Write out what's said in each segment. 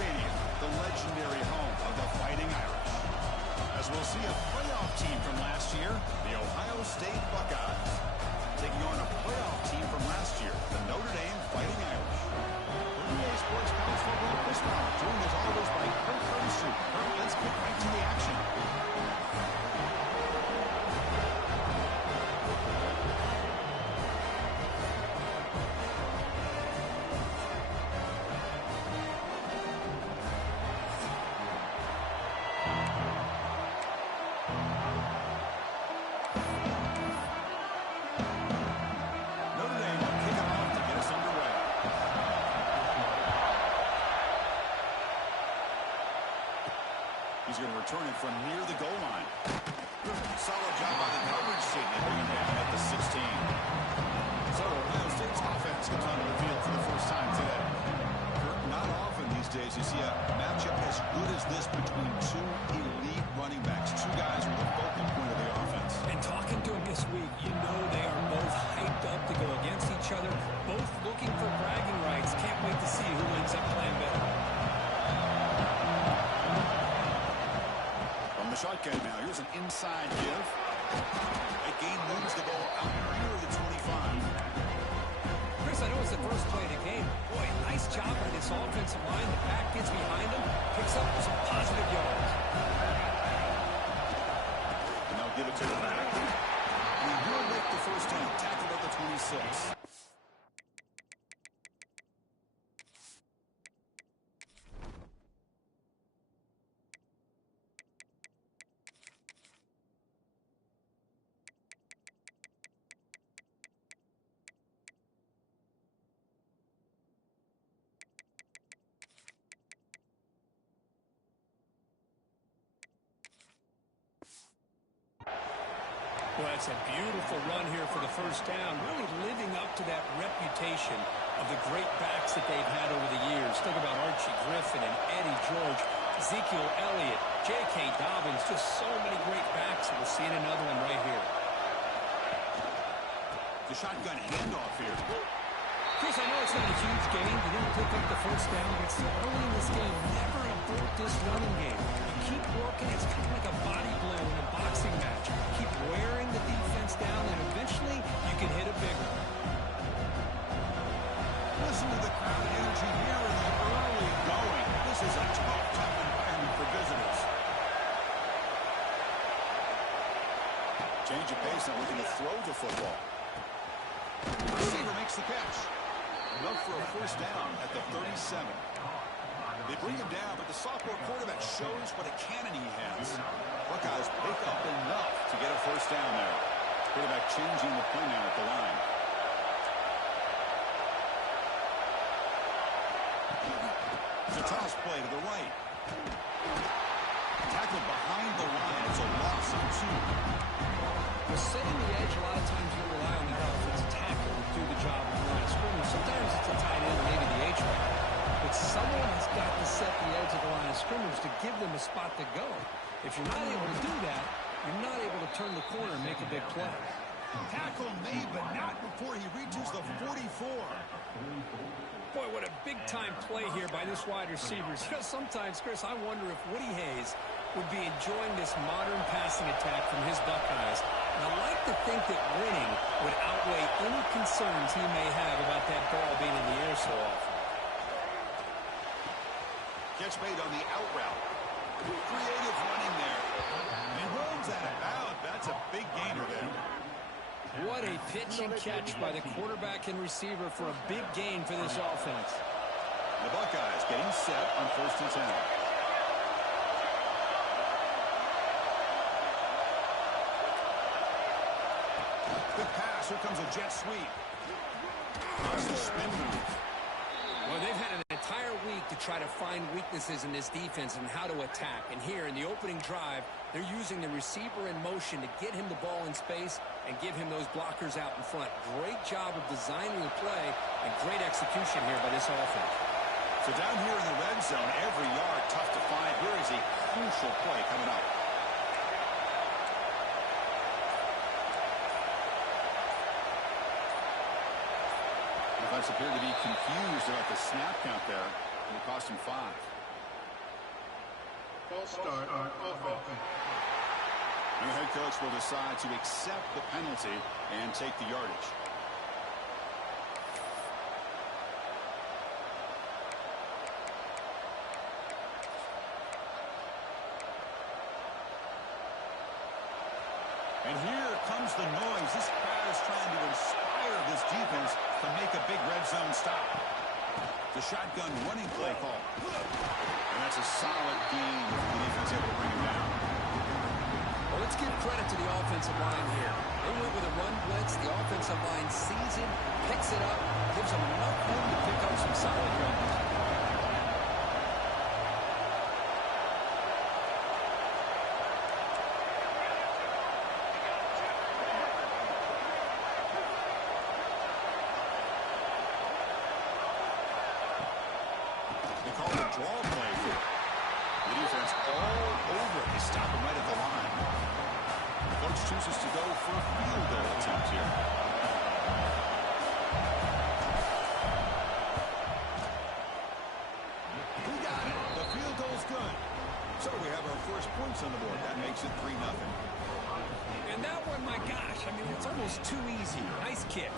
Stadium, the legendary home of the Fighting Irish. As we'll see a playoff team from last year, the Ohio State Buckeyes, taking on a playoff team from last year, the Notre Dame Fighting Irish. For EA Sports College Football, Chris Fowler, joined as always by Kirk Herbstreit. Let's get right to the action. He's going to return it from near the goal line. Solid job by the coverage team to bring him down at the 16. So Ohio State's offense comes onto the field for the first time today. Not often these days you see a matchup as good as this between two elite running backs. Two guys who are the focal point of the offense. And talking to him this week, you know they are both hyped up to go against each other, both looking for bragging rights. Can't wait to see who ends up playing better. The shotgun now. Here's an inside give. That gain moves the ball out near the 25. Chris, I know it's the first play of the game. Boy, nice job by this offensive line. The back gets behind him, picks up some positive yards. And they'll give it to the back. And he will make the first down. Tackled at the 26. Well, that's a beautiful run here for the first down, really living up to that reputation of the great backs that they've had over the years. Think about Archie Griffin and Eddie George, Ezekiel Elliott, J.K. Dobbins, just so many great backs, and we're seeing another one right here. The shotgun handoff here. Chris, I know it's not a huge gain. You didn't pick up the first down, but still early in this game, never abort this running game. You keep working. It's kind of like a body blow in a boxing match. Keep wearing the defense down, and eventually you can hit a big one. Listen to the crowd energy here in the early going. This is a tough environment for visitors. Change of pace and looking to throw the football. The receiver makes the catch. Enough for a first down at the 37. They bring him down, but the sophomore quarterback shows what a cannon he has. Buckeyes pick up enough to get a first down there. Quarterback changing the play now at the line. It's a toss play to the right. Tackled behind the line. It's a loss of 2. With setting the edge, a lot of times you rely on that offensive tackle to do the job of the line of scrimmage. Sometimes it's a tight end or maybe the H-back. But someone has got to set the edge of the line of scrimmage to give them a spot to go. If you're not able to do that, you're not able to turn the corner and make a big play. Tackle made, but not before he reaches the 44. Boy, what a big-time play here by this wide receiver. You know, sometimes, Chris, I wonder if Woody Hayes would be enjoying this modern passing attack from his Buckeyes. And I like to think that winning would outweigh any concerns he may have about that ball being in the air so often. Catch made on the out route. Creative running there. And runs out of bounds. That's a big gainer there. What a pitch and catch by the quarterback and receiver for a big gain for this offense. The Buckeyes getting set on 1st and 10. Good pass. Here comes a jet sweep. There's the spin move. Well, they've had an entire week to try to find weaknesses in this defense and how to attack. And here in the opening drive, they're using the receiver in motion to get him the ball in space and give him those blockers out in front. Great job of designing the play and great execution here by this offense. So down here in the red zone, every yard tough to find. Here is a crucial play coming up. Defense appeared to be confused about the snap count there, and it cost him 5. False start on offense. And the head coach will decide to accept the penalty and take the yardage. And here comes the noise. This crowd is trying to inspire this defense to make a big red zone stop. The shotgun running play call. And that's a solid gain if the defense able to bring him down. Well, let's give credit to the offensive line here. They went with a run blitz. The offensive line sees it, picks it up, gives them enough room to pick up some solid yards. They call it a draw play here. The defense all over it. They stop him right at the line. The coach chooses to go for a field goal attempt here. We got it. The field goal's good. So we have our first points on the board. That makes it 3-0. And that one, my gosh, I mean, it's almost too easy. Nice kick.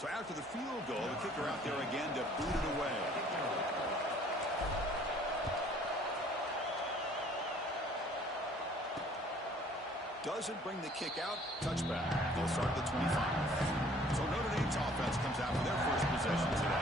So after the field goal, the kicker out there again to boot it away. Doesn't bring the kick out. Touchback. They'll start at the 25. So Notre Dame's offense comes out for their first possession today.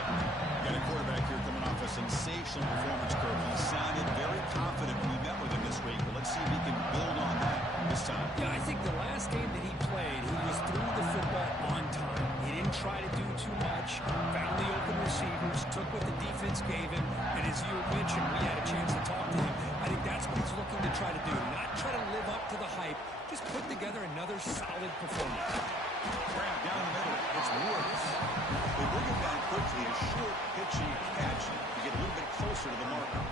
Got a quarterback here coming off a sensational performance, Kirk. He sounded very confident when we met with him this week. But let's see if he can build on that this time. Yeah, I think the last game that he played, he was through the football on time. He didn't try to do too much, found the open receivers, took what the defense gave him, and as you mentioned, we had a chance to talk to him. I think that's what he's looking to try to do, not try to live up to the hype, just put together another solid performance. Grab down the middle. It's Woods. They bring him down quickly. A short, pitchy catch to get a little bit closer to the marker.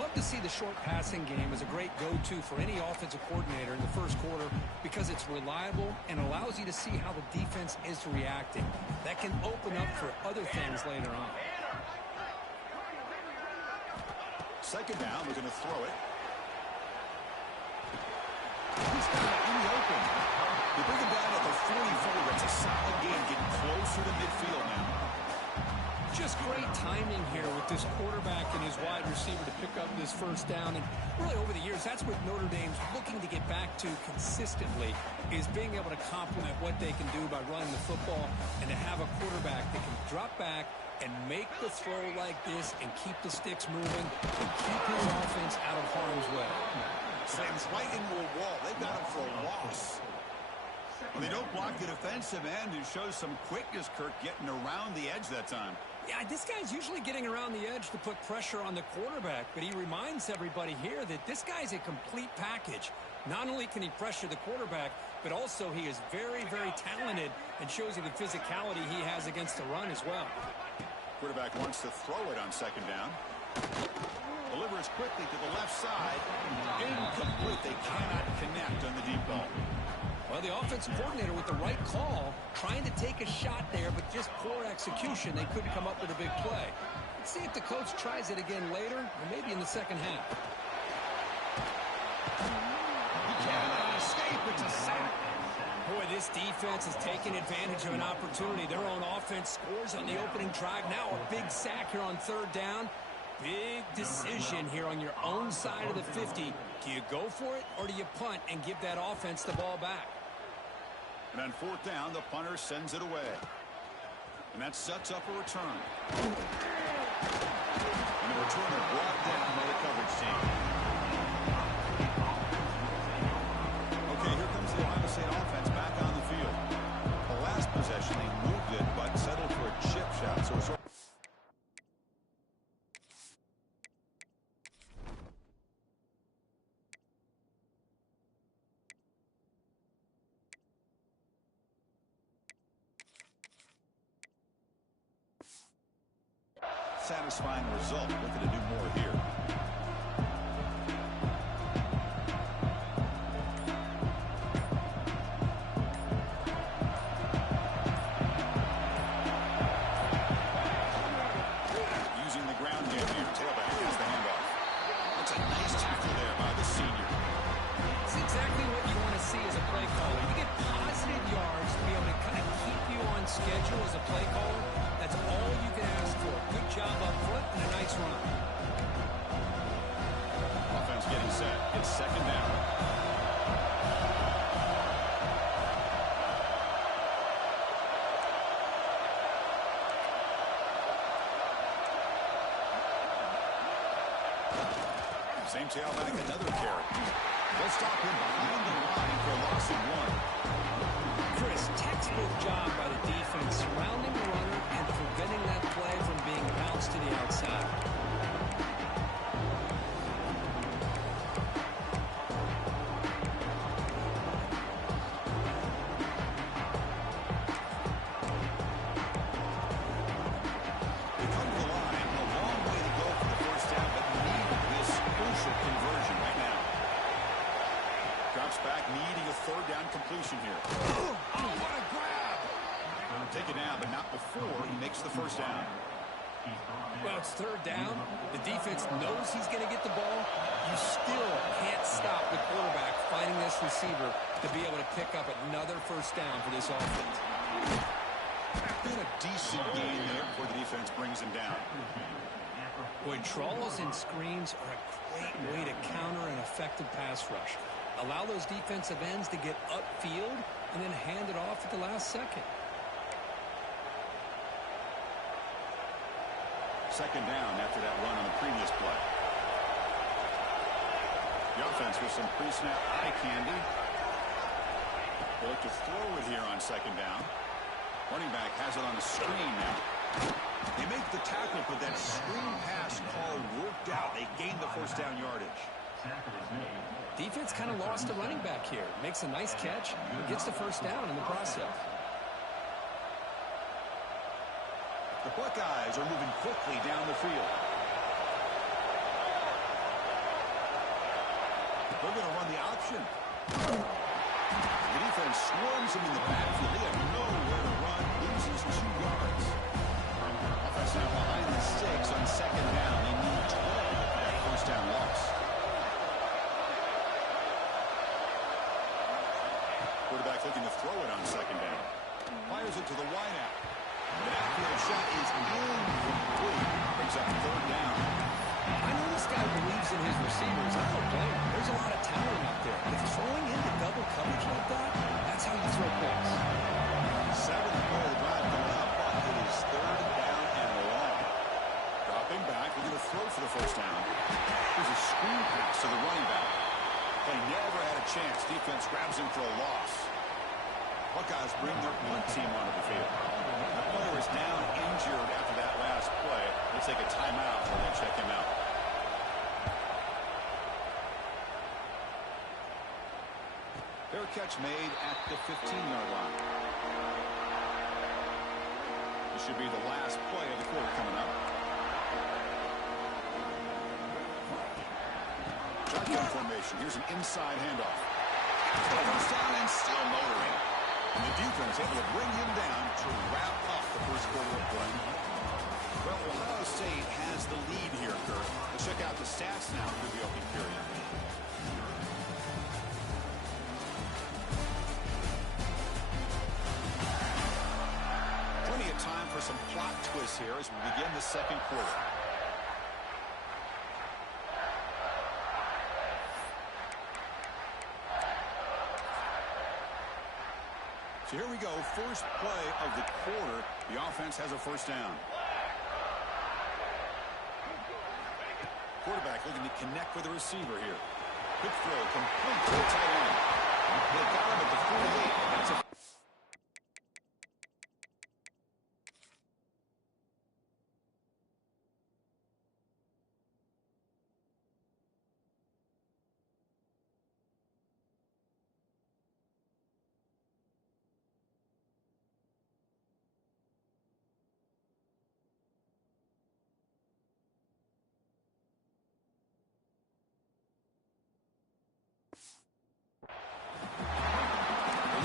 Love to see the short passing game as a great go-to for any offensive coordinator in the first quarter because it's reliable and allows you to see how the defense is reacting. That can open up for other things later on. Second down, we're going to throw it. He's got it in the open. They bring him down at the 44. That's a solid game, getting closer to midfield now. Just great timing here with this quarterback and his wide receiver to pick up this first down. And really over the years, that's what Notre Dame's looking to get back to consistently, is being able to complement what they can do by running the football and to have a quarterback that can drop back and make the throw like this and keep the sticks moving and keep his offense out of harm's way. Slams right into a wall. They've got him for a loss. Well, they don't block the defensive end, who shows some quickness, Kirk, getting around the edge that time. Yeah, this guy's usually getting around the edge to put pressure on the quarterback, but he reminds everybody here that this guy's a complete package. Not only can he pressure the quarterback, but also he is very, very talented and shows you the physicality he has against the run as well. Quarterback wants to throw it on second down. Delivers quickly to the left side. Incomplete. They cannot connect on the deep ball. Well, the offensive coordinator with the right call, trying to take a shot there, but just poor execution. They couldn't come up with a big play. Let's see if the coach tries it again later, or maybe in the second half. He cannot escape. It's a sack. Boy, this defense is taking advantage of an opportunity. Their own offense scores on the opening drive. Now a big sack here on third down. Big decision here on your own side of the 50. Do you go for it, or do you punt and give that offense the ball back? And on fourth down, the punter sends it away. And that sets up a return. And the returner brought down by the coverage team. Okay, here comes the Ohio State offense back on the field. The last possession, they moved it, but settled for a chip shot. So it's satisfying result. Looking to do more here. Using the ground game here. Tailback has the handoff. That's a nice tackle there by the senior. It's exactly what you want to see as a play caller. You get positive yards to be able to kind of keep you on schedule as a play caller. That's all you can ask for. Good job up front and a nice run. Offense getting set. It's second down. Same tailback, another carry. They'll stop him behind the line for a loss of 1. Chris, textbook job by the defense surrounding the runner and preventing that play from being bounced to the outside. They come to the line, a long way to go for the first down, but need this crucial conversion right now. Drops back, needing a third down completion here. Oh, what a grab! Take it down, but not before he makes the first down. Well, it's third down. The defense knows he's going to get the ball. You still can't stop the quarterback finding this receiver to be able to pick up another first down for this offense. Been a decent game there before the defense brings him down. Boy, trawls and screens are a great way to counter an effective pass rush. Allow those defensive ends to get upfield and then hand it off at the last second. Second down after that run on the previous play. The offense with some pre-snap eye candy. They look to throw it here on second down. Running back has it on the screen now. They make the tackle, but that screen pass call worked out. They gained the first down yardage. Defense kind of lost a running back here. Makes a nice catch, gets the first down in the process. The Buckeyes are moving quickly down the field. They're going to run the option. The defense swarms him in the backfield. They have nowhere to run. Loses 2 yards. Offense now behind the 6 on second down. They need 12 for that first down loss. Quarterback looking to throw it on second down. Fires it to the wideout. The backfield shot is incomplete. Brings up third down. I know this guy believes in his receivers. I don't blame him. There's a lot of talent out there. If throwing into double coverage like that, that's how you throw balls. 7th play of the drive coming up, but it is third down and long. Dropping back, looking to throw for the first down. Here's a screen pass to the running back. They never had a chance. Defense grabs him for a loss. Buckeyes bring their punt team onto the field. The player is down injured after that last play. They'll take a timeout while they check him out. Fair catch made at the 15-yard line. This should be the last play of the quarter coming up. Shotgun formation. Here's an inside handoff. First down and still motoring. And the defense able to bring him down to wrap up the first quarter of play. Well, Ohio State has the lead here, Kurt. Let's check out the stats now through the opening period. Plenty of time for some plot twists here as we begin the second quarter. So here we go, first play of the quarter. The offense has a first down. Quarterback looking to connect with the receiver here. Quick throw, complete to the tight end. They got him at the 48. That's a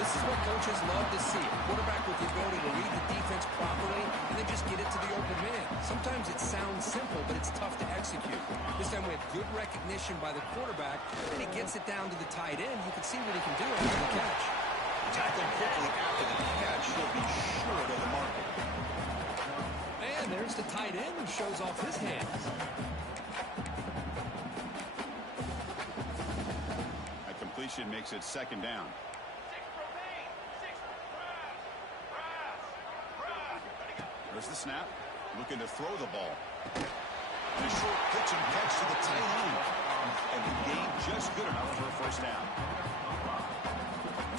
This is what coaches love to see. A quarterback with the ability to read the defense properly and then just get it to the open man. Sometimes it sounds simple, but it's tough to execute. This time we have good recognition by the quarterback, and he gets it down to the tight end. You can see what he can do after the catch. Tackled quickly after the catch. He'll be short of the marker. And there's the tight end who shows off his hands. That completion makes it second down. There's the snap. Looking to throw the ball. And a short pitch and catch to the tight end. And the gain just good enough for a first down.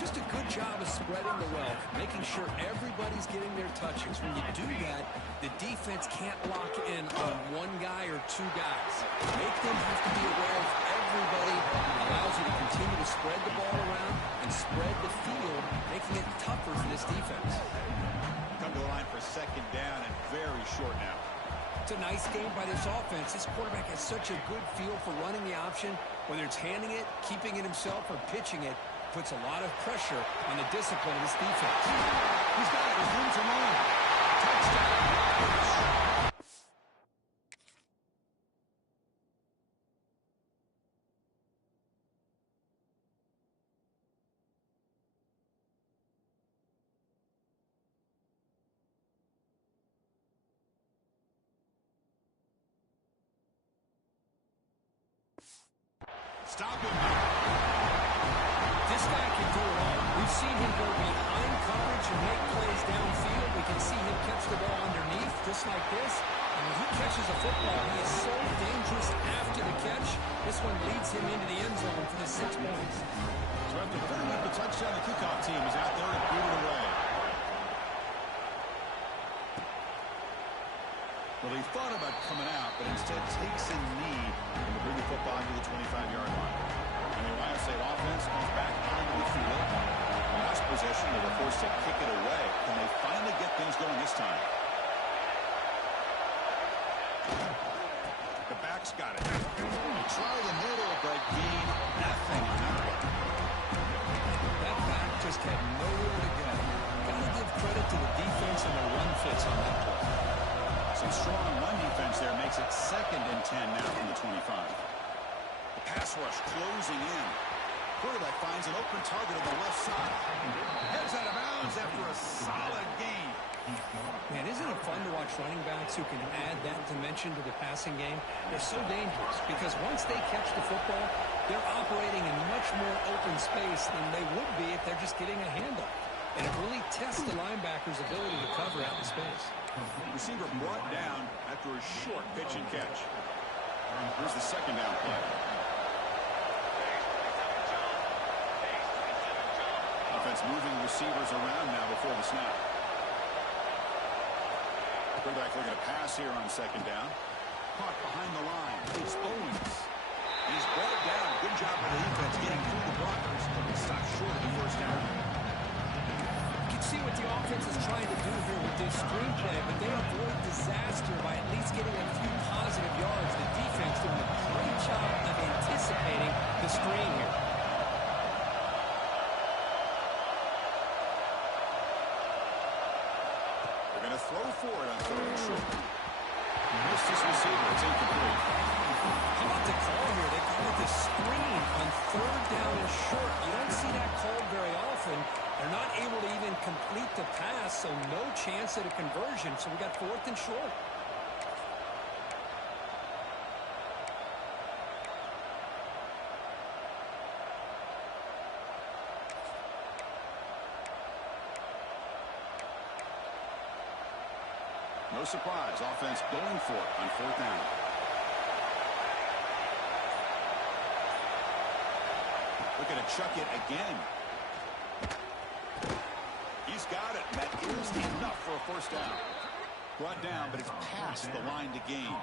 Just a good job of spreading the wealth, making sure everybody's getting their touches. When you do that, the defense can't lock in on one guy or two guys. Make them have to be aware of everybody. Allows you to continue to spread the ball around and spread the field, making it tougher for this defense. Come to the line for second down and very short now. It's a nice game by this offense. This quarterback has such a good feel for running the option, whether it's handing it, keeping it himself, or pitching it. Puts a lot of pressure on the discipline of this defense. He's got it. There's room to run. Touchdown. Stop him. This guy can do it all. We've seen him go behind coverage and make plays downfield. We can see him catch the ball underneath, just like this. And when he catches a football, he is so dangerous after the catch. This one leads him into the end zone for the 6 points. So after putting up the touchdown, the kickoff team is out there and booted away. Well, he thought about coming out, but instead takes a knee to bring the football to the 25-yard line. And the Ohio State offense comes back onto the field. Last possession, they were forced to kick it away. Can they finally get things going this time? The back's got it. They try the middle, but gain nothing on that one. That back just had nowhere to go. Got to give credit to the defense and the run fits on that play. Some strong run defense there makes it 2nd and 10 now from the 25. The pass rush closing in. Quarterback finds an open target on the left side. Heads out of bounds after a solid gain. Man, isn't it fun to watch running backs who can add that dimension to the passing game? They're so dangerous because once they catch the football, they're operating in much more open space than they would be if they're just getting a handoff. And it really tests the linebacker's ability to cover out in space. Receiver brought down after a short pitch and catch. Here's the second down play. Offense moving receivers around now before the snap. Quarterback looking to pass here on second down. Caught behind the line. It's Owens. He's brought down. Good job by the defense getting through the blockers. Stopped short of the first down. See what the offense is trying to do here with this screenplay, but they avoid disaster by at least getting a few positive yards. The defense doing a great job of anticipating the screen here. They're going to throw for it on 3rd and short. Missed his receiver. It's incomplete. How about the call here? They call it the screen on 3rd down and short. You don't see that called very often. They're not able to even complete the pass, so no chance at a conversion. So we got 4th and short. No surprise. Offense going for it on 4th down. Looking to chuck it again. He's got it. That is enough for a first down. Brought down, but it's past the line to gain.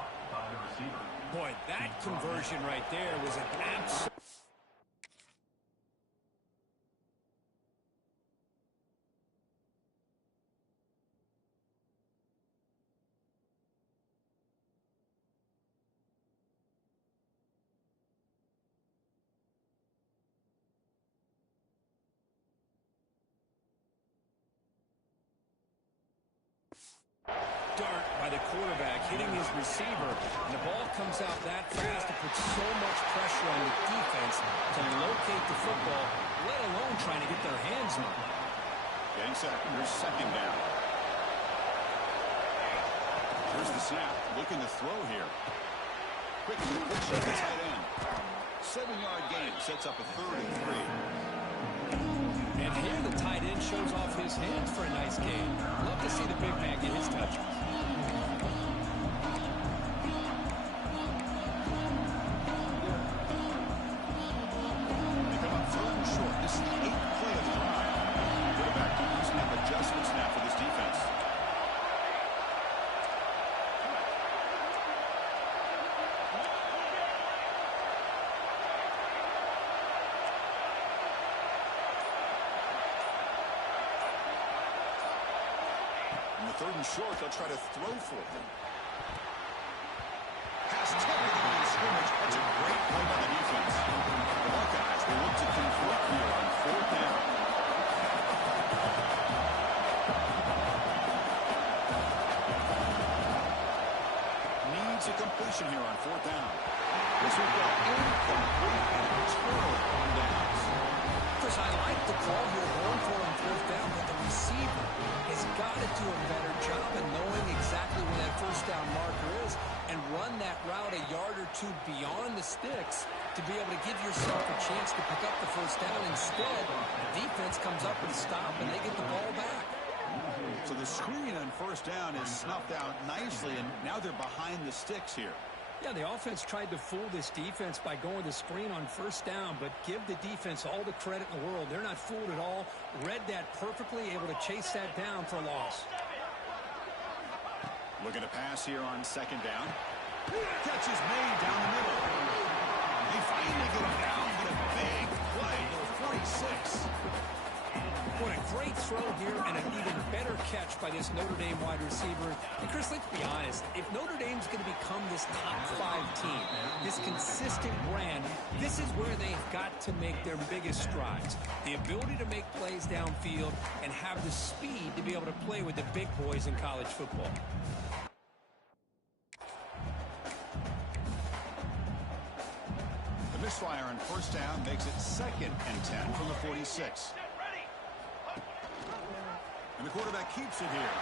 Boy, that conversion right there was an absolute... Dart by the quarterback hitting his receiver, and the ball comes out that fast to put so much pressure on the defense to locate the football, let alone trying to get their hands on it. Getting set. Here's second down. Here's the snap. Looking to throw here. Quick shot to tight end. 7-yard gain sets up a 3rd and 3. And here the tight end shows off his hands for a nice game. Love to see the big man get his touches. They come up 3rd and short. This is the 8th play of the drive. Quarterback using an adjustment snap for this defense. In the 3rd and short, they'll try to throw for them. Pass taken on the scrimmage. That's a great play by the defense. The Buckeyes will look to convert here on 4th down. Needs a completion here on 4th down. This will go incomplete and a turnover on downs. Chris, I like the call here going for him 4th down, but the receiver has got to do a better job of knowing exactly where that 1st down marker is and run that route a yard or 2 beyond the sticks to be able to give yourself a chance to pick up the 1st down. Instead, the defense comes up with a stop and they get the ball back. So the screen on 1st down is snuffed out nicely, and now they're behind the sticks here. Yeah, the offense tried to fool this defense by going to screen on 1st down, but give the defense all the credit in the world. They're not fooled at all. Read that perfectly, able to chase that down for a loss. Looking to pass here on 2nd down. Catch is made down the middle. They finally get him down, but a big play to the 46. What a great throw here and an even better catch by this Notre Dame wide receiver. And Chris, let's be honest, if Notre Dame's going to become this top 5 team, this consistent brand, this is where they've got to make their biggest strides. The ability to make plays downfield and have the speed to be able to play with the big boys in college football. The misfire on 1st down makes it 2nd and 10 from the 46. And the quarterback keeps it here.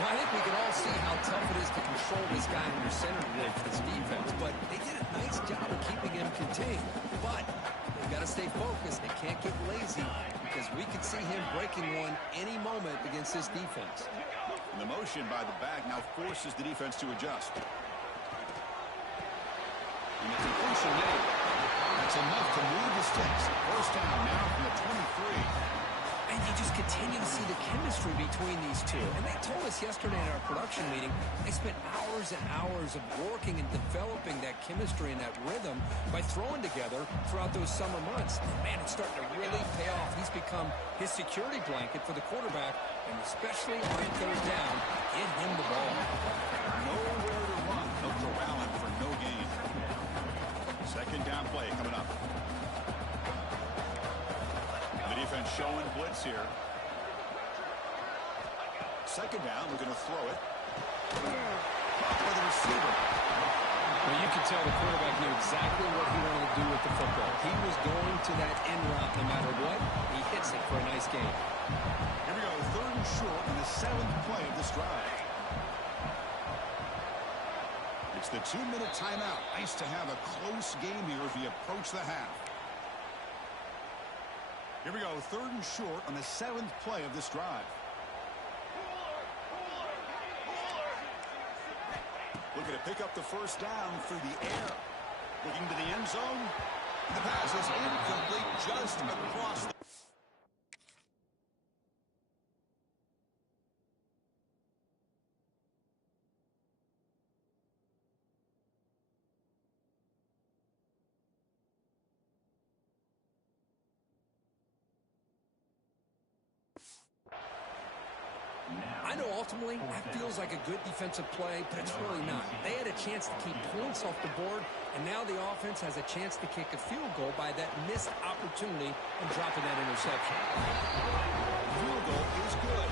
Well, I think we can all see how tough it is to control this guy under center today for this defense, but they did a nice job of keeping him contained. But they've got to stay focused. They can't get lazy because we could see him breaking one any moment against this defense. And the motion by the back now forces the defense to adjust. And the completion made. That's enough to move the sticks. 1st down now from the 23. And you just continue to see the chemistry between these two. And they told us yesterday in our production meeting, they spent hours and hours of working and developing that chemistry and that rhythm by throwing together throughout those summer months. And man, it's starting to really pay off. He's become his security blanket for the quarterback, and especially on 3rd down, get him the ball. Nowhere to run. No corral him for no gain. 2nd down play coming up. Defense showing blitz here. 2nd down, we're going to throw it. Caught by the receiver. Well, you can tell the quarterback knew exactly what he wanted to do with the football. He was going to that end route no matter what. He hits it for a nice game. Here we go, 3rd and short in the 7th play of this drive. It's the 2-minute timeout. Nice to have a close game here as we approach the half. Here we go, 3rd and short on the 7th play of this drive. Looking to pick up the 1st down through the air. Looking to the end zone. The pass is incomplete just across the... I know ultimately that feels like a good defensive play, but it's really not. They had a chance to keep points off the board, and now the offense has a chance to kick a field goal by that missed opportunity and dropping that interception. Field goal is good.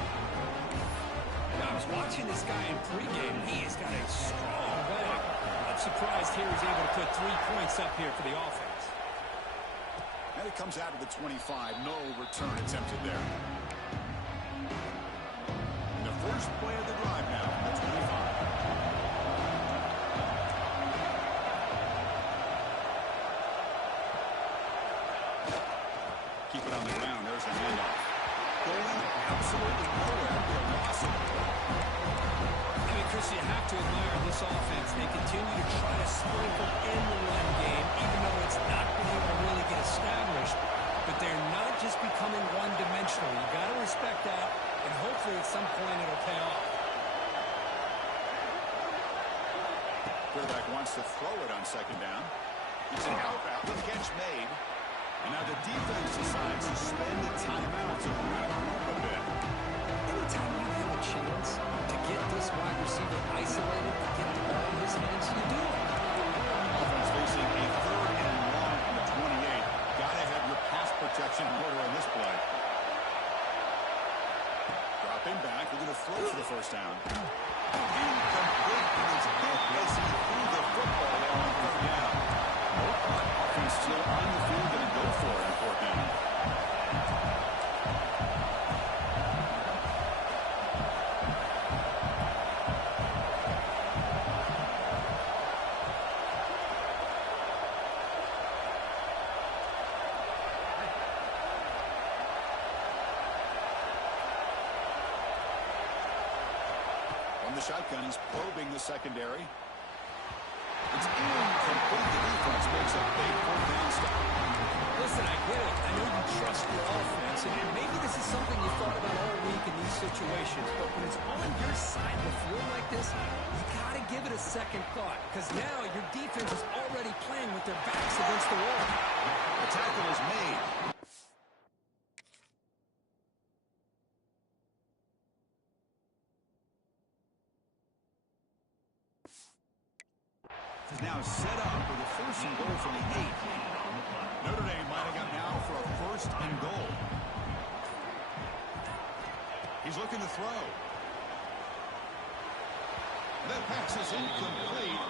Now, I was watching this guy in pregame. He has got a strong leg. I'm surprised here he's able to put 3 points up here for the offense. And it comes out of the 25. No return attempted there. And the first play of the drive now from the 25. Keep it on the ground. There's the handoff. Going absolutely nowhere. Impossible. I mean, Chris, you have to admire this offense. They continue to try to sprinkle in the run game, even though it's not been able to really get established. But they're not just becoming one-dimensional. You got to respect that, and hopefully at some point it'll pay off. Quarterback wants to throw it on second down. It's an out route. The catch made. And now the defense decides to spend a timeout to regroup a bit. Anytime you have a chance to get this wide receiver isolated, to get the ball in his hands, you do it. Offense facing a 3rd and long from the 28. Gotta have your pass protection in order on this play. Dropping back, they're going to throw for the first down. Incomplete, and it's hit as he threw the football there on 3rd down. Offense still on the field, going to go for it on 4th down. From the shotgun, he's probing the secondary. It's incomplete. The defense makes a big 4th down stop. Listen, I get it. I know you trust your offense, and maybe this is something you thought about all week in these situations, but when it's on your side of the field like this, you got to give it a second thought, because now your defense is already playing with their backs against the wall. The tackle is made. Is now set up with a 1st and goal from the 8. Notre Dame lining up now for a 1st and goal. He's looking to throw. That pass is incomplete.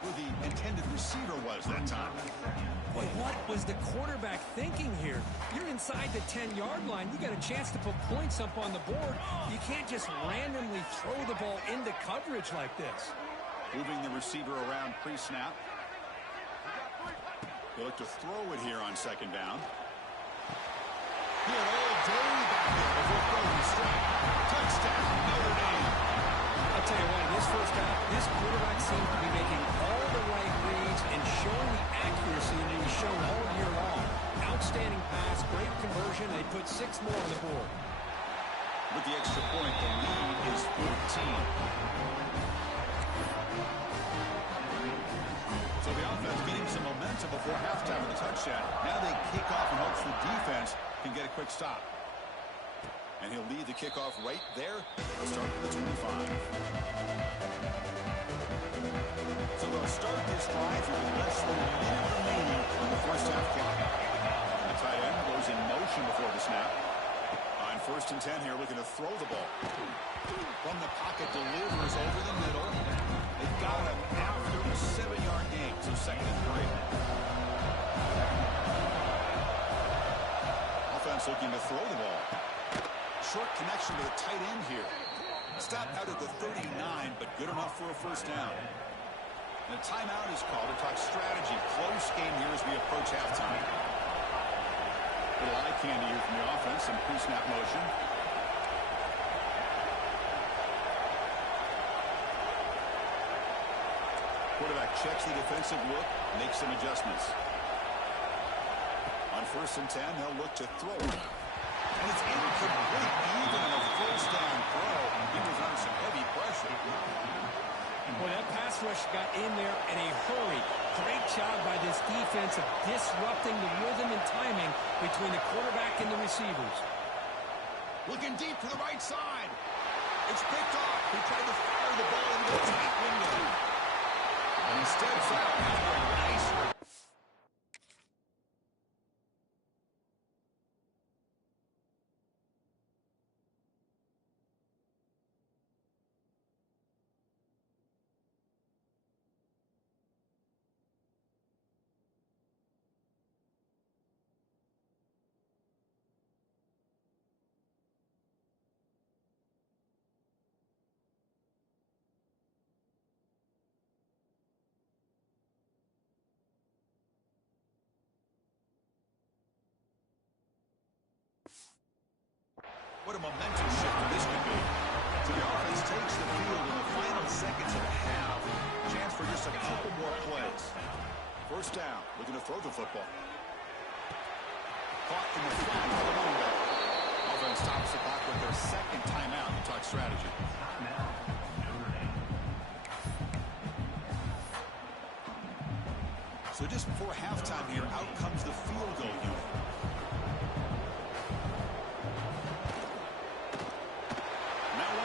Where the intended receiver was that time. Boy, what was the quarterback thinking here? You're inside the 10-yard line. You got a chance to put points up on the board. You can't just randomly throw the ball into coverage like this. Moving the receiver around pre-snap. They look to throw it here on 2nd down. He had all day back there before throwing the strike. Touchdown, Notre Dame. I'll tell you what, in this first half, this quarterback seems to be making all the right reads and showing the accuracy that he's shown all year long. Outstanding pass, great conversion. They put 6 more on the board. With the extra point, the lead is 14. So the offense getting some momentum before halftime with a touchdown. Now they kick off in hopes the defense can get a quick stop. And he'll lead the kickoff right there. They'll start with the 25. So they'll start this drive here with less than a minute remaining on the first half clock. The tight end goes in motion before the snap. On 1st and 10 here, looking to throw the ball. From the pocket, delivers over the middle. They've got him after a 7-yard gain, so 2nd and 3. Offense looking to throw the ball. Short connection to the tight end here. Stop out at the 39, but good enough for a 1st down. And a timeout is called to talk strategy. Close game here as we approach halftime. A little eye candy here from the offense, some pre-snap motion. Quarterback checks the defensive look, makes some adjustments. On 1st and 10, they'll look to throw. And it's incomplete, even on a 1st down throw. He was under some heavy pressure. Boy, that pass rush got in there in a hurry. Great job by this defense of disrupting the rhythm and timing between the quarterback and the receivers. Looking deep to the right side. It's picked off. He tried to fire the ball into the tight window. And he steps out after a nice run. What a momentous shift this could be. So the offense takes the field in the final seconds of the half. Chance for just a couple more plays. First down, looking to throw the football. Caught in the flat by the running back. Offense stops the clock with their second timeout to talk strategy. So just before halftime here, out comes the field goal unit.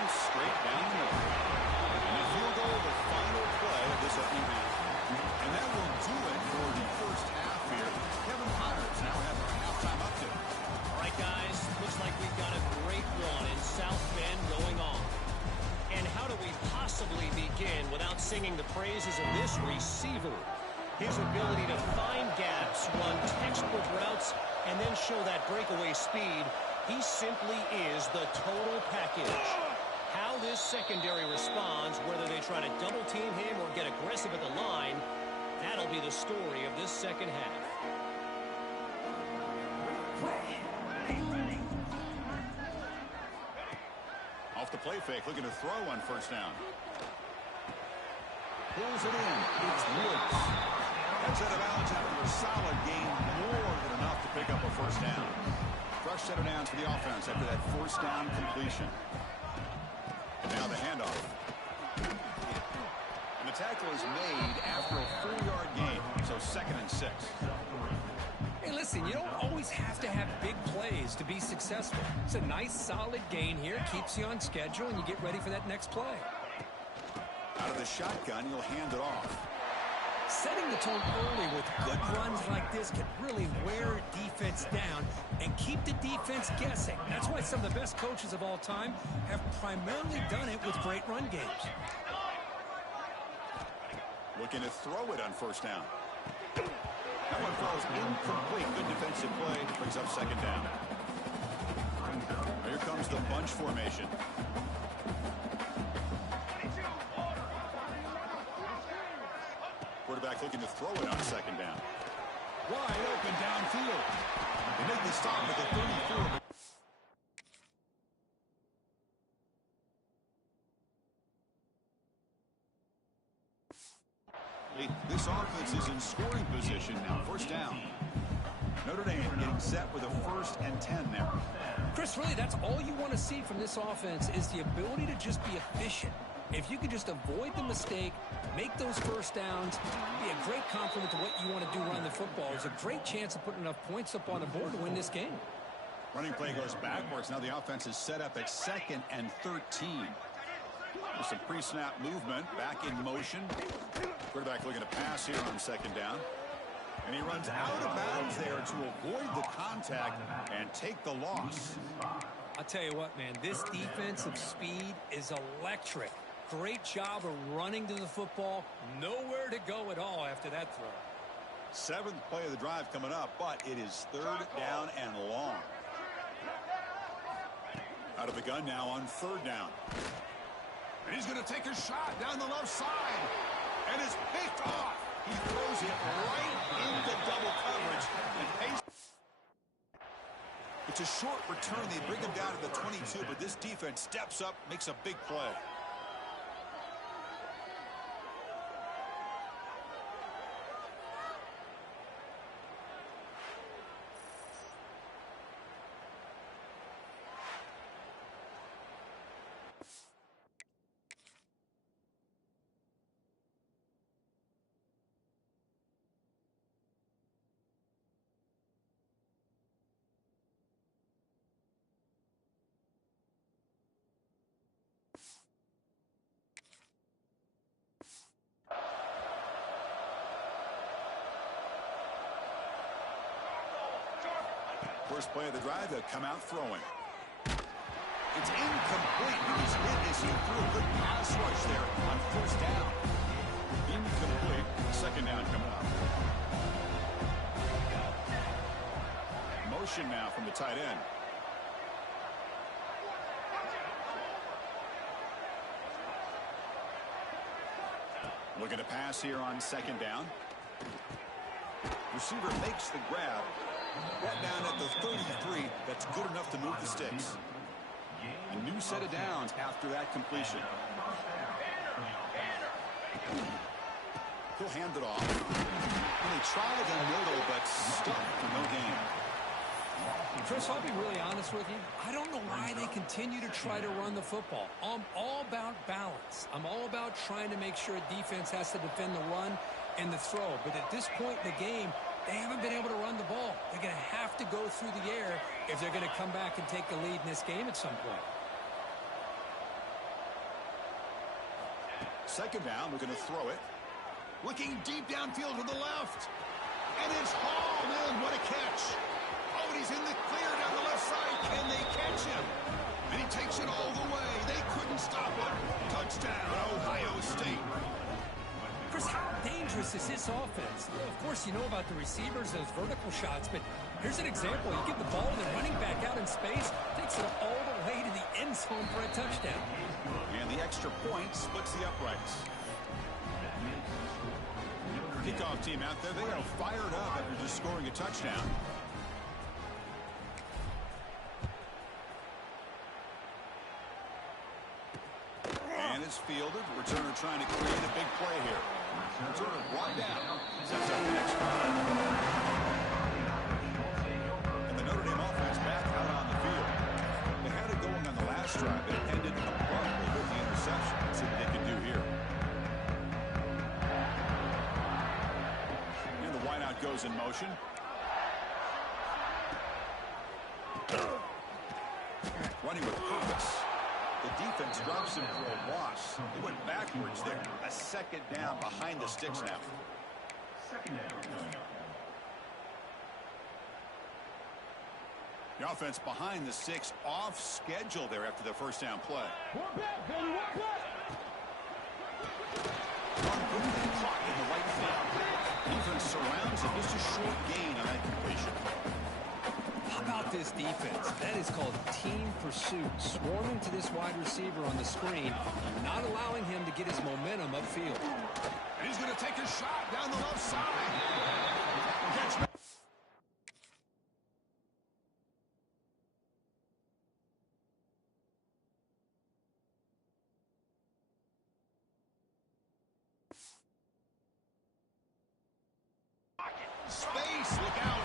Straight down the middle. And the field goal, the final play of this opening half. And that will do it for the first half here. Kevin Myers now has our halftime update. All right, guys, looks like we've got a great one in South Bend going on. And how do we possibly begin without singing the praises of this receiver? His ability to find gaps, run textbook routes, and then show that breakaway speed. He simply is the total package. How this secondary responds, whether they try to double-team him or get aggressive at the line, that'll be the story of this second half. Off the play fake, looking to throw on first down. Pulls it in. It's Woods. That's out of bounds after a solid game, more than enough to pick up a first down. Fresh set of downs for the offense after that first down completion. And now the handoff. And the tackle is made after a 4-yard gain, so 2nd and 6. Hey, listen, you don't always have to have big plays to be successful. It's a nice, solid gain here. Keeps you on schedule, and you get ready for that next play. Out of the shotgun, he'll hand it off. Setting the tone early with good runs like this can really wear defense down and keep the defense guessing. That's why some of the best coaches of all time have primarily done it with great run games. Looking to throw it on first down. That one throws incomplete. Good defensive play. Brings up second down. Here comes the bunch formation. Quarterback looking to throw it on second down. Wide open downfield. They make the stop at the 34. This offense is in scoring position now. First down. Notre Dame getting set with a 1st and 10 now. Chris, really, that's all you want to see from this offense is the ability to just be efficient. If you could just avoid the mistake, make those first downs, be a great complement to what you want to do running the football. There's a great chance of putting enough points up on the board to win this game. Running play goes backwards. Now the offense is set up at 2nd and 13. With some pre-snap movement, back in motion. Quarterback looking to pass here on second down. And he runs out of bounds there to avoid the contact and take the loss. I'll tell you what, man, this defensive speed is electric. Great job of running to the football. Nowhere to go at all after that throw. 7th play of the drive coming up, but it is 3rd down and long. Out of the gun now on 3rd down. And he's going to take a shot down the left side. And it's picked off. He throws it right into double coverage. And pays. It's a short return. They bring him down to the 22, but this defense steps up, makes a big play. First play of the drive, they'll come out throwing. It's incomplete. He was hit as he threw a good pass rush there on first down. Incomplete. Second down coming up. Motion now from the tight end. Looking to pass here on second down. Receiver makes the grab. Brought down at the 33. That's good enough to move the sticks. A new set of downs after that completion. He'll hand it off. And he tried the middle, but stuck for no gain. Chris, I'll be really honest with you. I don't know why they continue to try to run the football. I'm all about balance. I'm all about trying to make sure a defense has to defend the run and the throw. But at this point in the game, they haven't been able to run the ball. They're going to have to go through the air if they're going to come back and take the lead in this game at some point. Second down, we're going to throw it. Looking deep downfield to the left. And it's hauled in. What a catch. Oh, he's in the clear down the left side. Can they catch him? And he takes it all the way. They couldn't stop him. Touchdown, Ohio State. Chris, how dangerous is this offense? Of course, you know about the receivers, those vertical shots, but here's an example. You give the ball to the running back out in space, takes it all the way to the end zone for a touchdown. And the extra point splits the uprights. Kickoff team out there, they are fired up after just scoring a touchdown. And it's fielded. Returner trying to create a big play here. Returner brought down. Sets up the next drive. And the Notre Dame offense back out on the field. They had it going on the last drive, but it ended abruptly with the interception. Let's see what they can do here. And the wideout goes in motion. Running with purpose. The defense drops him for a loss. He went backwards there. A second down behind the sticks now. The offense behind the sticks, off schedule there after the first down play. Clock in the right field. Defense surrounds him. Just a short gain on that completion. How about this defense? That is called team pursuit. Swarming to this wide receiver on the screen, not allowing him to get his momentum upfield. And he's going to take a shot down the left side. Catch. Space, look out.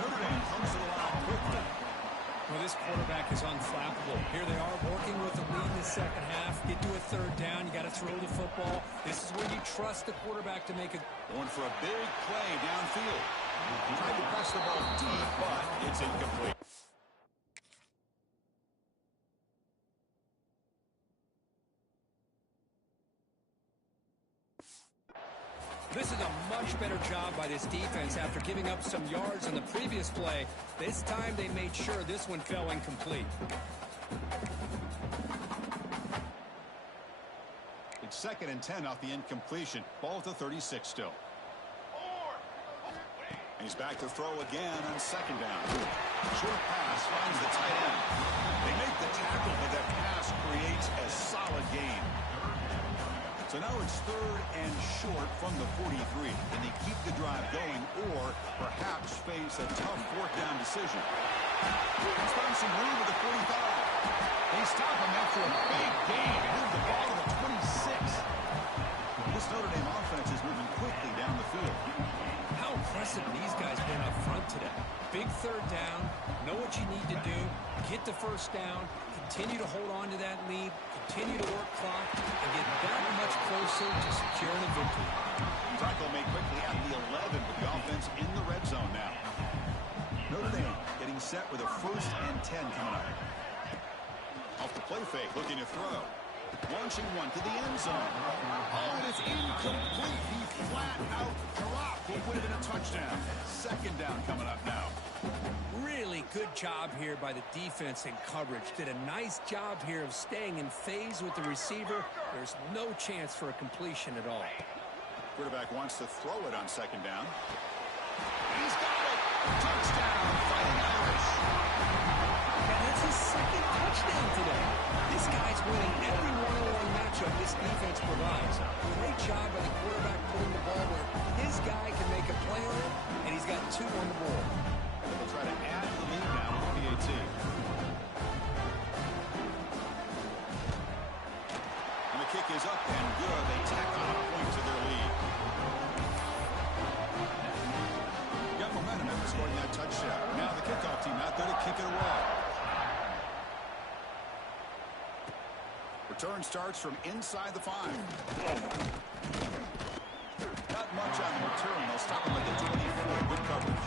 Notre Dame comes to the line quickly. Well, this quarterback is unflappable. Here they are working with the lead in the second half. Get to a third down. You got to throw the football. This is where you trust the quarterback to make a... Going for a big play downfield. Tried to press the ball deep, but it's incomplete. This is a much better job by this defense after giving up some yards on the previous play. This time they made sure this one fell incomplete. It's 2nd and 10 off the incompletion. Ball to 36 still. And he's back to throw again on second down. Short pass finds the tight end. They make the tackle, but that pass creates a solid gain. So now it's 3rd and short from the 43. Can they keep the drive going or perhaps face a tough 4th down decision? He's found some room at the 45. They stop him after a big gain. Move the ball to the 26. This Notre Dame offense is moving quickly down the field. How impressive these guys been up front today. Big 3rd down. Know what you need to do. Get the 1st down. Continue to hold on to that lead. Continue to work clock and get that much closer to securing a victory. Tackle made quickly at the 11, but the offense in the red zone now. Notre Dame getting set with a 1st and 10 coming up. Off the play fake, looking to throw. Launching one to the end zone. Oh, and it's incomplete. He flat out dropped what would have been a touchdown. Second down coming up now. Really good job here by the defense in coverage. Did a nice job here of staying in phase with the receiver. There's no chance for a completion at all. Quarterback wants to throw it on second down. He's got it. Touchdown, Fighting Irish. And that's his second touchdown today. This guy's winning every one-on-one matchup this defense provides. Great job by the quarterback putting the ball where his guy can make a play on it, and he's got 2 on the board. They'll try to add the lead now with PAT. And the kick is up and good. They tack on a point to their lead. Got momentum after scoring that touchdown. Now the kickoff team out there to kick it away. Return starts from inside the 5. Not much on the return. They'll stop him at the 24. Good coverage.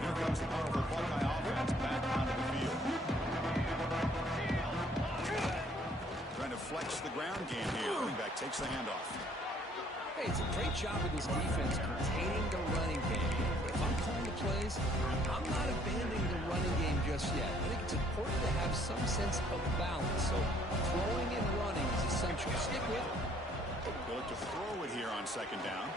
Here comes the powerful Buckeye offense back onto the field. Trying to flex the ground game here. Running back takes the handoff. Hey, it's a great job of this defense containing the running game. But if I'm calling the plays, I'm not abandoning the running game just yet. I think it's important to have some sense of balance. So throwing and running is essential. Stick with it. They'll look to throw it here on second down.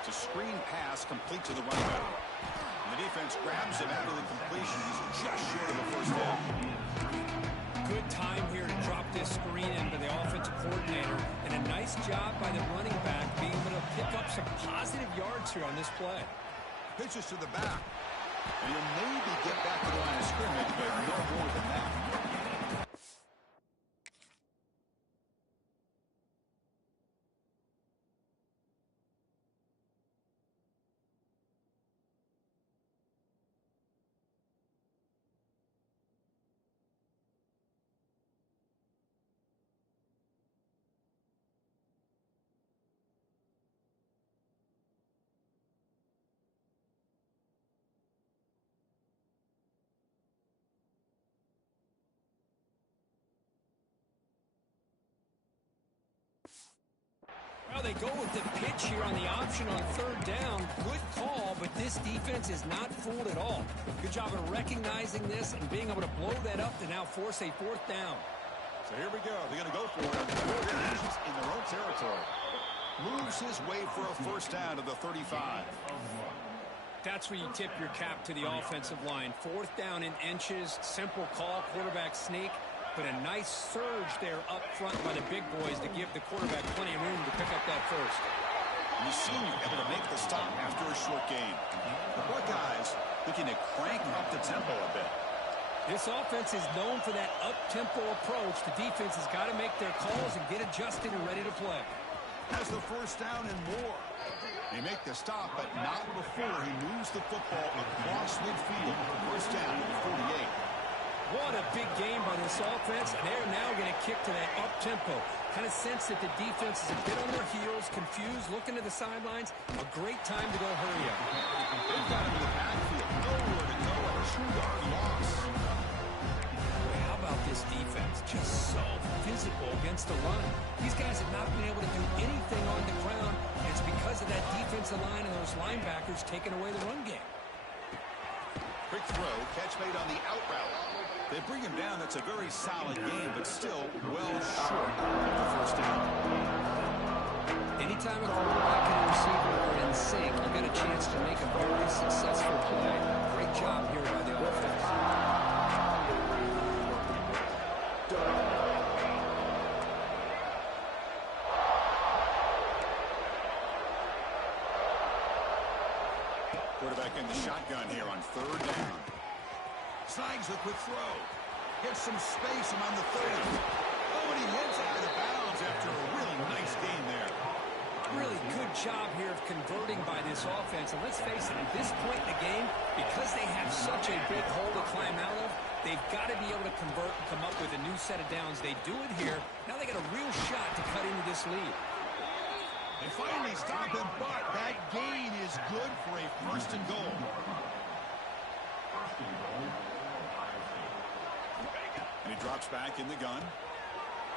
It's a screen pass complete to the running back. And the defense grabs him after the completion. He's just short of a first down. Good time here to drop this screen into the offensive coordinator. And a nice job by the running back being able to pick up some positive yards here on this play. Pitches to the back. And he'll maybe get back to the line of scrimmage, but no more than that. Well, they go with the pitch here on the option on third down. Good call, but this defense is not fooled at all. Good job of recognizing this and being able to blow that up to now force a 4th down. So here we go. They're going to go for it. He's in their own territory. Moves his way for a first down to the 35. That's where you tip your cap to the offensive line. 4th down in inches. Simple call, quarterback sneak. But a nice surge there up front by the big boys to give the quarterback plenty of room to pick up that first. And the senior able to make the stop after a short gain. The Buckeyes looking to crank up the tempo a bit. This offense is known for that up-tempo approach. The defense has got to make their calls and get adjusted and ready to play. Has the first down and more. They make the stop, but not before he moves the football across midfield. First down at the 48. What a big game by this offense. And they're now going to kick to that up-tempo. Kind of sense that the defense is a bit on their heels, confused, looking to the sidelines. A great time to go hurry up. They've got him in the backfield. Nowhere to go. A 2-yard loss. Boy, how about this defense? Just so physical against the run. These guys have not been able to do anything on the ground. And it's because of that defensive line and those linebackers taking away the run game. Quick throw, catch made on the out route. They bring him down. That's a very solid game, but still well short of the first down. Anytime a quarterback and a receiver are in sync, you got a chance to make a very successful play. Great job here by the offense. Quarterback in the shotgun here on third down. Snags a quick throw. Gets some space around the 30. Oh, and he heads out of bounds after a really nice game there. Really good job here of converting by this offense. And let's face it, at this point in the game, because they have such a big hole to climb out of, they've got to be able to convert and come up with a new set of downs. They do it here. Now they got a real shot to cut into this lead. They finally stop him, but that gain is good for a first and goal. He drops back in the gun.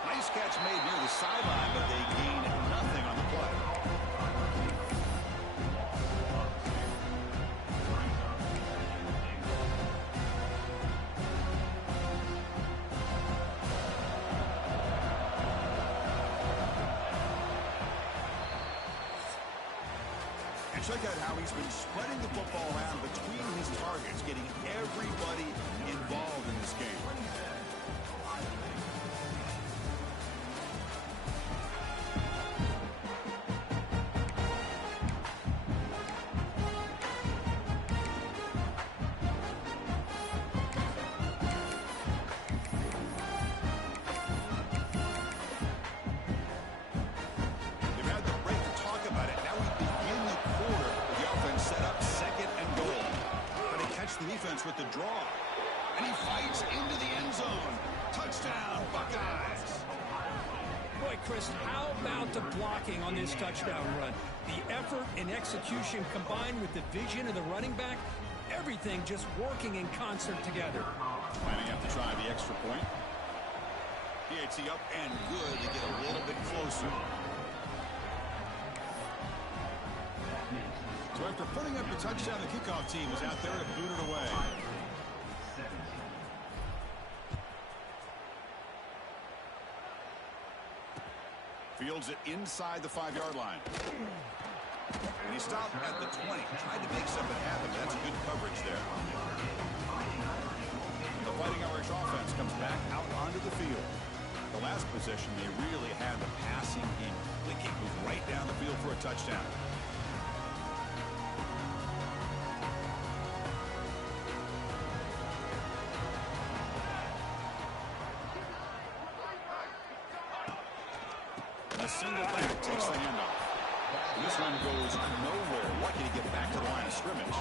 Nice catch made near the sideline, but they gain nothing on the play. And check out how he's been spreading the football around between his targets, getting everybody involved in this game. With the draw, and he fights into the end zone. Touchdown, Buckeyes. Boy, Chris, how about the blocking on this touchdown run? The effort and execution combined with the vision of the running back, everything just working in concert together. Planning out to try the extra point. PAT up and good to get a little bit closer. So after putting up the touchdown, the kickoff team is out there to boot it away. Fields it inside the 5-yard line. And he stopped at the 20. Tried to make something happen. That's good coverage there. The Fighting Irish offense comes back out onto the field. The last possession, they really had the passing game clicking. Moved right down the field for a touchdown. A single back takes the handoff. This one goes nowhere. Lucky to get back to the line of scrimmage.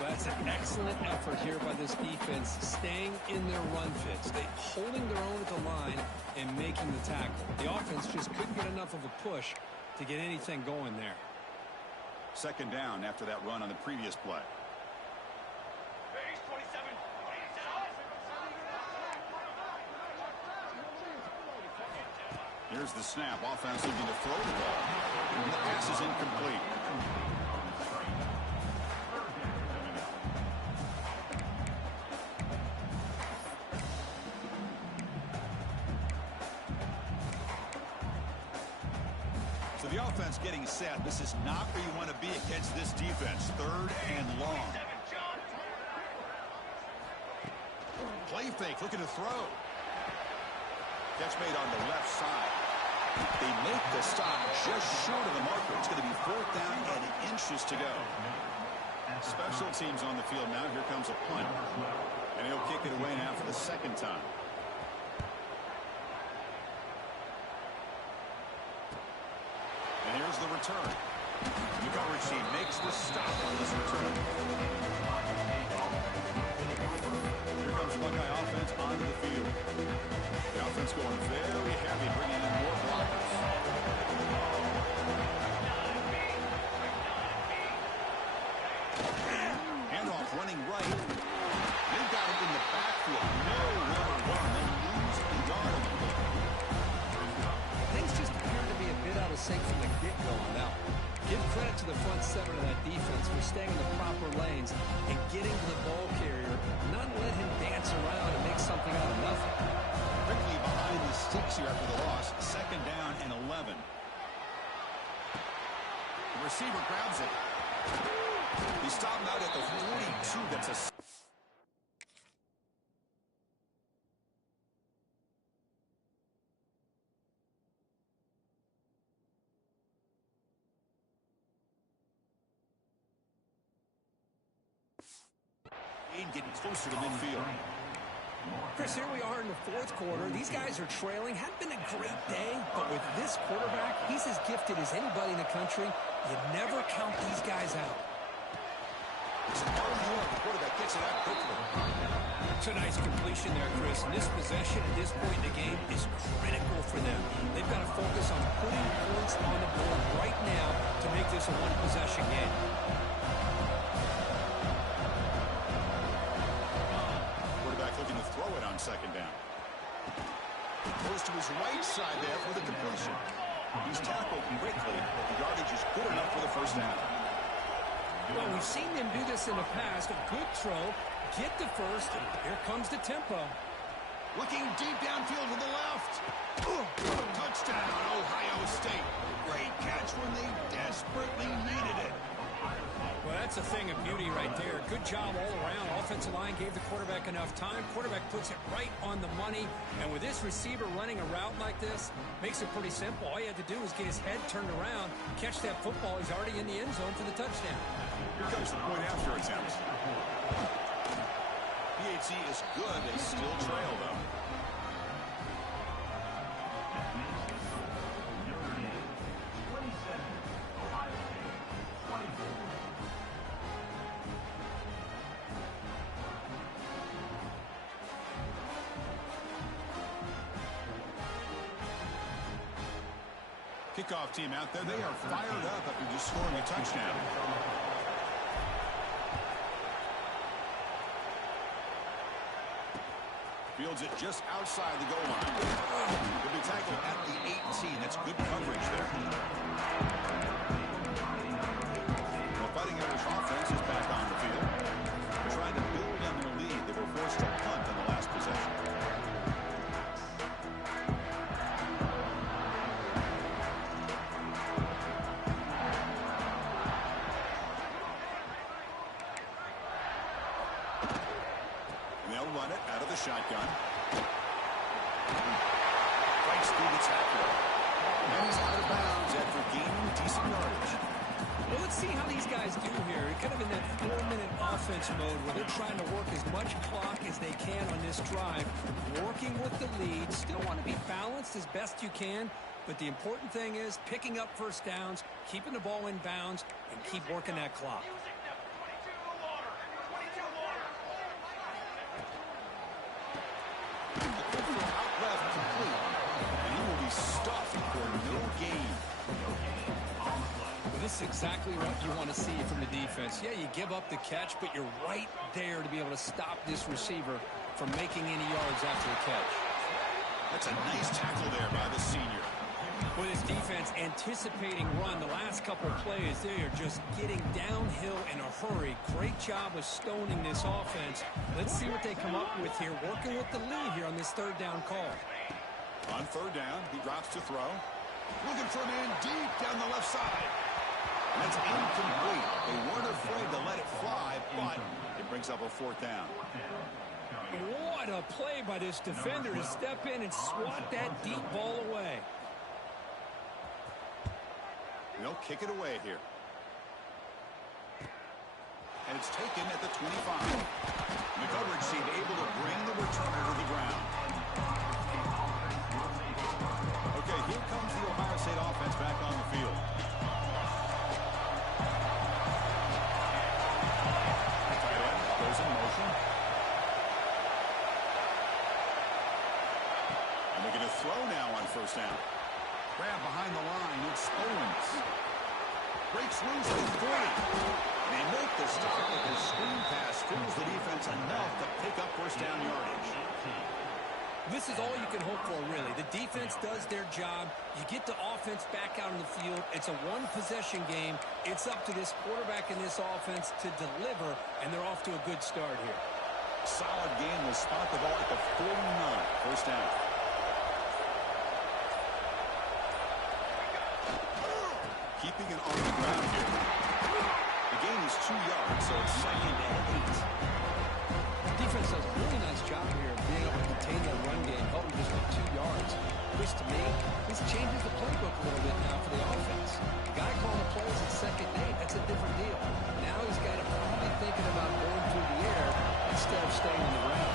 That's an excellent effort here by this defense, staying in their run fits. They holding their own at the line and making the tackle. The offense just couldn't get enough of a push to get anything going there. Second down after that run on the previous play. Here's the snap. Offense looking to throw the ball. And the pass is incomplete. So the offense getting set. This is not where you want to be against this defense. Third and long. Play fake, looking to throw. Catch made on the left side. They make the stop just short of the marker. It's going to be 4th down and inches to go. Special teams on the field now. Here comes a punt. And he'll kick it away now for the second time. And here's the return. The coverage team makes the stop on this return. Here comes Buckeye offense onto the field. The offense going very heavy, bringing in more blockers. Handoff running right. They've got it in the backfield. Nowhere to run. They lose the yard on the play. Things just appear to be a bit out of sync from the get-go now. Give credit to the front seven of that defense for staying in the proper lanes and getting to the ball carrier, not let him dance around and make something out of nothing. Quickly behind the sticks here after the loss. Second down and 11. The receiver grabs it. He stopped out at the 42. That's a... Getting closer to midfield. Chris, here we are in the 4th quarter. These guys are trailing. Hadn't been a great day, but with this quarterback, he's as gifted as anybody in the country. You never count these guys out. It's an RPO. The quarterback gets it out quickly. It's a nice completion there, Chris. And this possession at this point in the game is critical for them. They've got to focus on putting points on the board right now to make this a one-possession game. Quarterback looking to throw it on second goes to his right side there for the completion. He's tackled quickly, but the yardage is good enough for the first down. Well, we've seen them do this in the past. A good throw, get the first, and here comes the tempo. Looking deep downfield to the left. Touchdown, Ohio State. Great catch when they desperately needed it. Well, that's a thing of beauty right there. Good job all around. Offensive line gave the quarterback enough time. Quarterback puts it right on the money. And with this receiver running a route like this, makes it pretty simple. All you had to do is get his head turned around, catch that football. He's already in the end zone for the touchdown. Here comes the point after attempt. PAT is good. They still trail, though. Kickoff team out there. They are fired up after just scoring a touchdown. Fields it just outside the goal line. He'll be tackled at the 18. That's good coverage there. The Fighting Irish offense is back on the field. They're trying to build on their lead. They were forced to punt on the last possession. Run it out of the shotgun. Breaks through the tackle. And he's out of bounds after gaining decent yardage. Well, let's see how these guys do here. Kind of in that 4-minute offense mode where they're trying to work as much clock as they can on this drive. Working with the lead. Still want to be balanced as best you can. But the important thing is picking up first downs, keeping the ball in bounds, and keep working that clock. This is exactly what you want to see from the defense. Yeah, you give up the catch, but you're right there to be able to stop this receiver from making any yards after the catch. That's a nice tackle there by the senior. With his defense anticipating run, the last couple of plays, they are just getting downhill in a hurry. Great job of stoning this offense. Let's see what they come up with here, working with the lead here on this third down call. On third down, he drops to throw. Looking for a man deep down the left side. And that's incomplete. They weren't afraid to let it fly, but it brings up a fourth down. What a play by this defender to step in and swat that deep ball away. They'll kick it away here. And it's taken at the 25. The coverage team able to bring the returner to the ground. Okay, here comes the Ohio State offense back on the field. Tight end goes in motion. And they're going to throw now on first down. Grab behind the line. It's Owens. Breaks loose at 40. They make the stop, but the screen pass fools the defense enough to pick up first down yardage. This is all you can hope for, really. The defense does their job. You get the offense back out on the field. It's a one-possession game. It's up to this quarterback and this offense to deliver, and they're off to a good start here. Solid game. Will spot the ball at the 49. First down. Keeping it on the ground here. The gain is 2 yards, so it's second and 8. Defense does a really nice job here of being able to contain their run game, helping just with 2 yards. Chris, to me, this changes the playbook a little bit now for the offense. The guy calling the plays at second and 8, that's a different deal. Now he's got to probably thinking about going through the air instead of staying on the ground.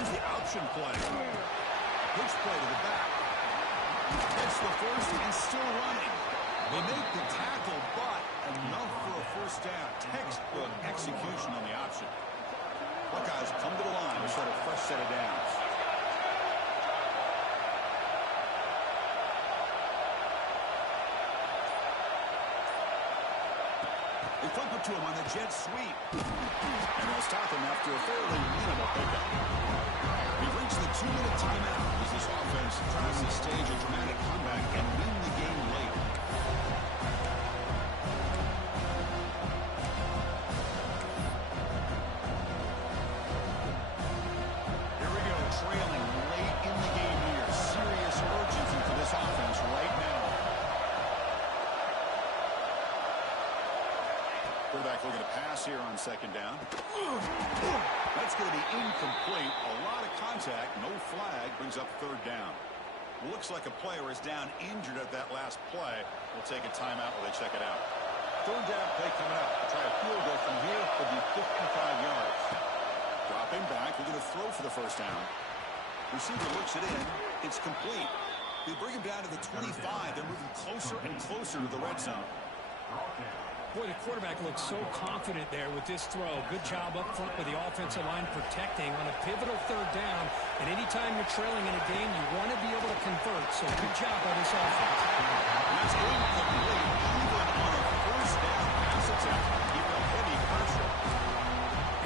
Here's the option play. Pitch play to the back. Gets the first and still running. They make the tackle, but enough for a first down. Textbook execution on the option. Buckeyes come to the line to start a fresh set of downs. They flip it to him on the jet sweep. And they'll stop him after a fairly minimal pickup. He reached the 2-minute timeout as this offense tries to stage a dramatic comeback and win the game late. Here we go, trailing late in the game here. Serious urgency for this offense right now. Quarterback looking to pass here on second down. That's going to be incomplete. A lot of contact, no flag, brings up third down. Looks like a player is down injured at that last play. We'll take a timeout while they check it out. Third down play coming up. Try a field goal from here. Could be 55 yards. Dropping back, we're going to throw for the first down. Receiver looks it in. It's complete. They bring him down to the 25. They're moving closer and closer to the red zone. Boy, the quarterback looks so confident there with this throw. Good job up front with the offensive line protecting on a pivotal third down. And anytime you're trailing in a game, you want to be able to convert. So good job by this offense. That's incomplete, even on a first down pass attempt. Keep a heavy pressure.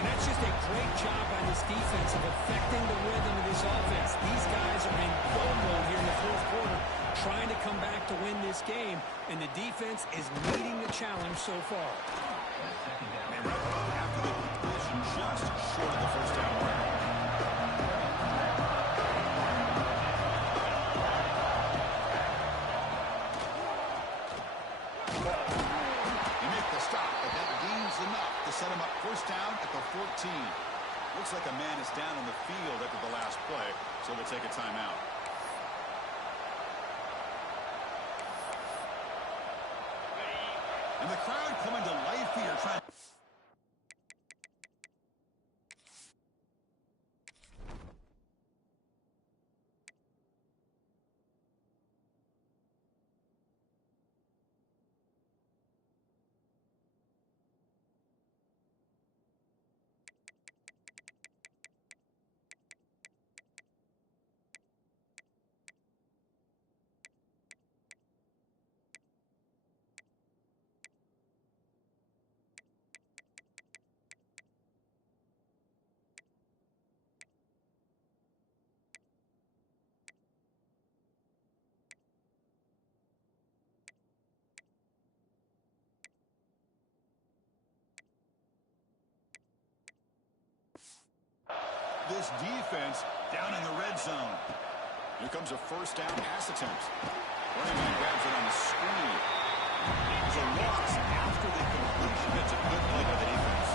And that's just a great job by this defense of affecting the rhythm of this offense. These guys are in go mode here in the fourth quarter, trying to come back to win this game, and the defense is meeting the challenge so far. And wrap it up after the completion, just short of the first down mark. They make the stop, but that gains enough to set him up first down at the 14. Looks like a man is down on the field after the last play, so we'll take a timeout. And the crowd coming to life here, trying. This defense down in the red zone. Here comes a first down pass attempt. Running back grabs it on the screen. It's a loss after the completion. It's a good play by the defense.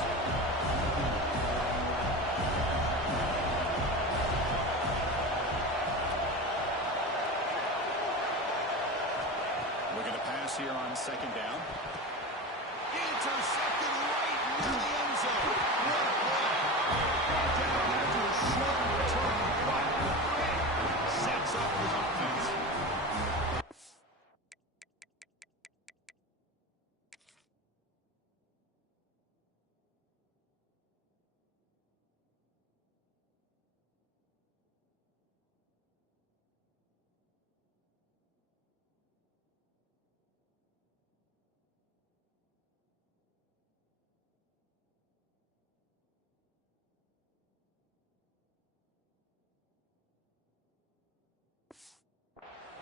We're going to pass here on second down. Intercepted right near the end zone. What a play. Down after a short return. What a play. Sets up his offense.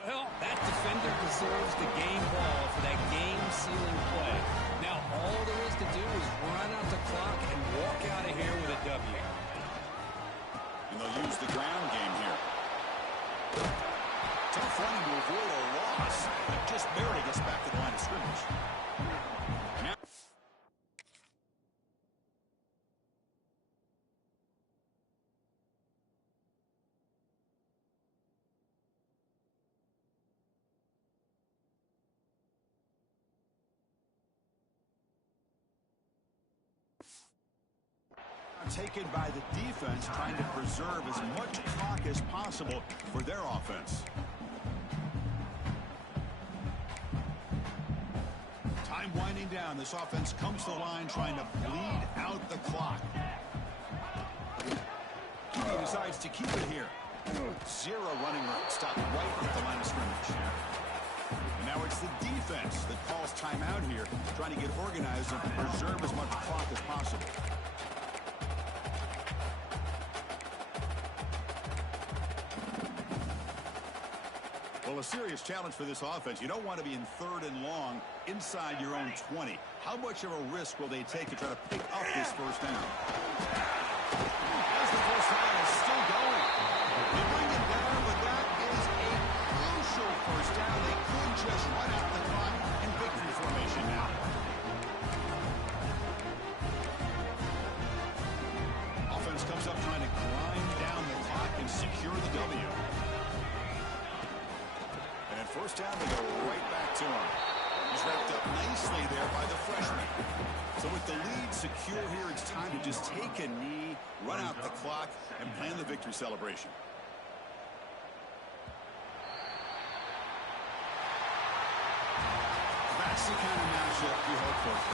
Well, that defender deserves the game ball for that game-sealing play. Now, all there is to do is run out the clock and walk out of here with a W. And they'll use the ground game here. Tough running to avoid a loss. But just barely gets back to the line of scrimmage. Now taken by the defense, trying to preserve as much clock as possible for their offense. Time winding down. This offense comes to the line trying to bleed out the clock. He decides to keep it here. Zero running room. Stop right at the line of scrimmage. And now it's the defense that calls timeout here, trying to get organized and preserve as much clock as possible. Well, a serious challenge for this offense. You don't want to be in 3rd and long inside your own 20. How much of a risk will they take to try to pick up this first down? As the first down is still going. They bring it down, but that is a crucial first down. They could just run out the clock in victory formation now. Offense comes up trying to grind down the clock and secure the W. And first down, they go right back to him. He's wrapped up nicely there by the freshman. So with the lead secure here, it's time to just take a knee, run out the clock, and plan the victory celebration. That's the kind of matchup you hope for.